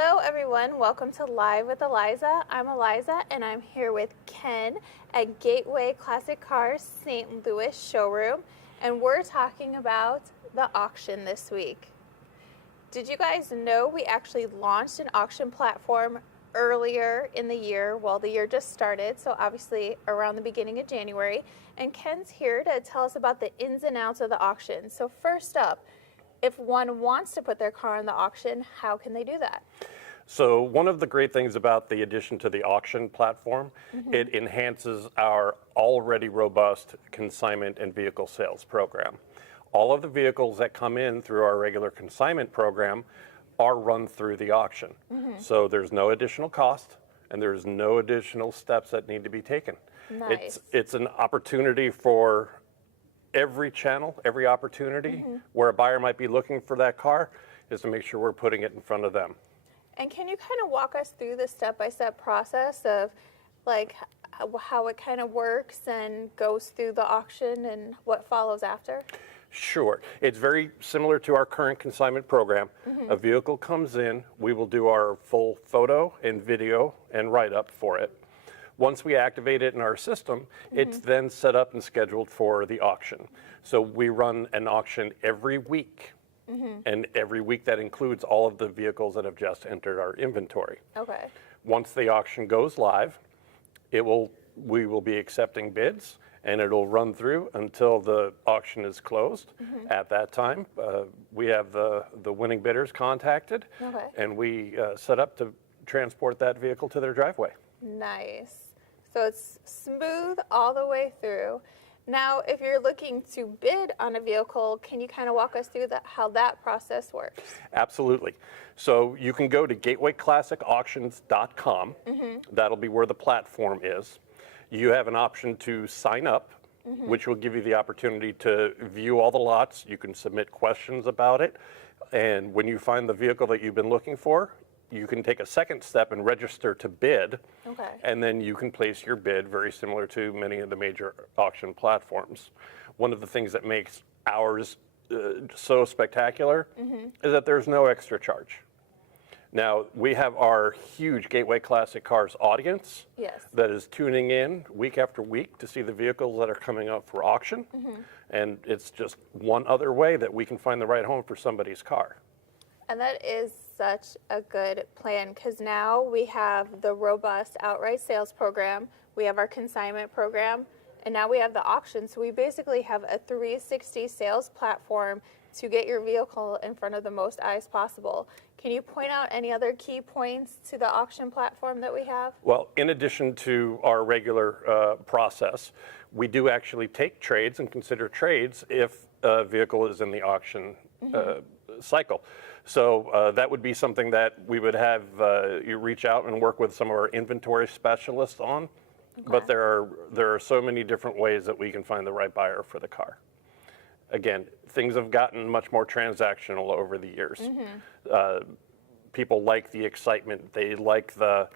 Hello everyone, welcome to Live with Eliza. I'm Eliza and I'm here with Ken at Gateway Classic Cars St. Louis showroom, and we're talking about the auction this week. Did you guys know we actually launched an auction platform earlier in the year? Well, the year just started, so obviously around the beginning of January, and Ken's here to tell us about the ins and outs of the auction. So first up, if one wants to put their car on the auction, how can they do that? So one of the great things about the addition to the auction platform, it enhances our already robust consignment and vehicle sales program. All of the vehicles that come in through our regular consignment program are run through the auction. So there's no additional cost and there's no additional steps that need to be taken. Nice. It's an opportunity for every channel, every opportunity where a buyer might be looking for that car, is to make sure we're putting it in front of them. And can you kind of walk us through the step-by-step process of like how it kind of works and goes through the auction and what follows after? Sure. It's very similar to our current consignment program. A vehicle comes in, we will do our full photo and video and write-up for it. Once we activate it in our system, it's then set up and scheduled for the auction. So we run an auction every week. And every week that includes all of the vehicles that have just entered our inventory. Okay. Once the auction goes live, we will be accepting bids, and it'll run through until the auction is closed. At that time, we have the winning bidders contacted, and we set up to transport that vehicle to their driveway. Nice. So it's smooth all the way through. Now, if you're looking to bid on a vehicle, can you kind of walk us through how that process works? Absolutely. So you can go to gatewayclassicauctions.com. That'll be where the platform is. You have an option to sign up, which will give you the opportunity to view all the lots. You can submit questions about it. And when you find the vehicle that you've been looking for, you can take a second step and register to bid, and then you can place your bid, very similar to many of the major auction platforms. One of the things that makes ours so spectacular is that there's no extra charge. Now, we have our huge Gateway Classic Cars audience that is tuning in week after week to see the vehicles that are coming up for auction, and it's just one other way that we can find the right home for somebody's car. And that is such a good plan, because now we have the robust outright sales program, we have our consignment program, and now we have the auction. So we basically have a 360 sales platform to get your vehicle in front of the most eyes possible. Can you point out any other key points to the auction platform that we have? Well, in addition to our regular process, we do actually take trades and consider trades if a vehicle is in the auction cycle. So that would be something that we would have you reach out and work with some of our inventory specialists on. But there are so many different ways that we can find the right buyer for the car. Again, things have gotten much more transactional over the years. People like the excitement. They like the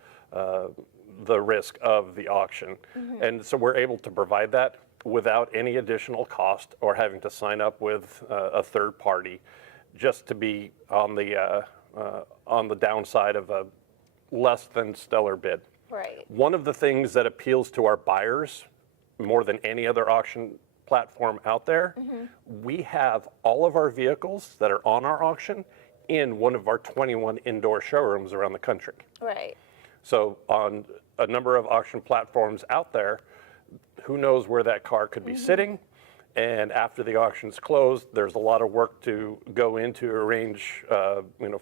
risk of the auction. And so we're able to provide that without any additional cost or having to sign up with a third party, just to be on the downside of a less than stellar bid. Right. One of the things that appeals to our buyers more than any other auction platform out there, we have all of our vehicles that are on our auction in one of our 21 indoor showrooms around the country. Right. So on a number of auction platforms out there, who knows where that car could be sitting? And after the auction's closed, there's a lot of work to go into arrange,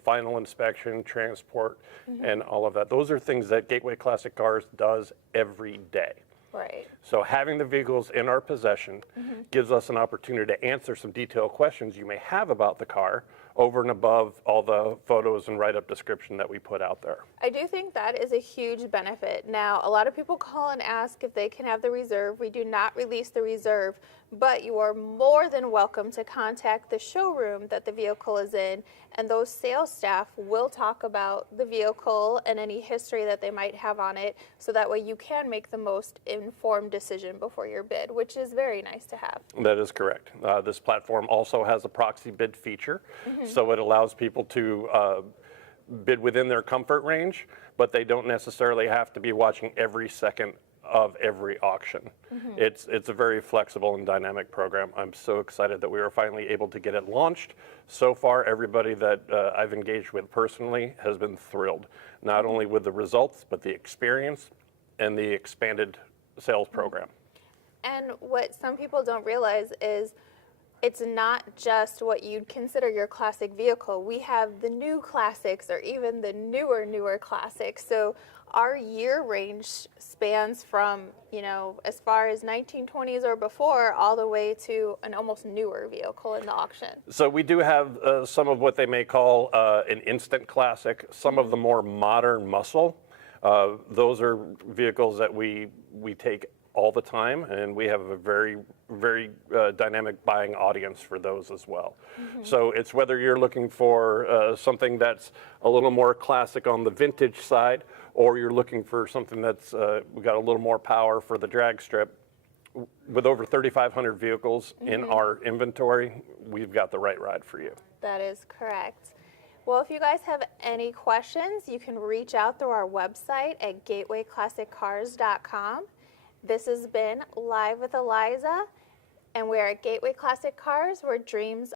final inspection, transport, and all of that. Those are things that Gateway Classic Cars does every day. Right. So having the vehicles in our possession gives us an opportunity to answer some detailed questions you may have about the car over and above all the photos and write-up description that we put out there. I do think that is a huge benefit. Now, a lot of people call and ask if they can have the reserve. We do not release the reserve, but you are more than welcome to contact the showroom that the vehicle is in, and those sales staff will talk about the vehicle and any history that they might have on it, so that way you can make the most informed decision before your bid, which is very nice to have. That is correct. This platform also has a proxy bid feature, so it allows people to bid within their comfort range, but they don't necessarily have to be watching every second of every auction. It's a very flexible and dynamic program. I'm so excited that we were finally able to get it launched. So far, everybody that I've engaged with personally has been thrilled, not only with the results, but the experience and the expanded sales program. And what some people don't realize is it's not just what you'd consider your classic vehicle. We have the new classics or even the newer classics. So our year range spans from, as far as 1920s or before, all the way to an almost newer vehicle in the auction. So we do have some of what they may call an instant classic, some of the more modern muscle. Those are vehicles that we take all the time, and we have a very dynamic buying audience for those as well. So it's whether you're looking for something that's a little more classic on the vintage side, or you're looking for something that's got a little more power for the drag strip. With over 3,500 vehicles in our inventory, we've got the right ride for you. That is correct. Well, if you guys have any questions, you can reach out through our website at gatewayclassiccars.com. This has been Live with Eliza, and we're at Gateway Classic Cars, where dreams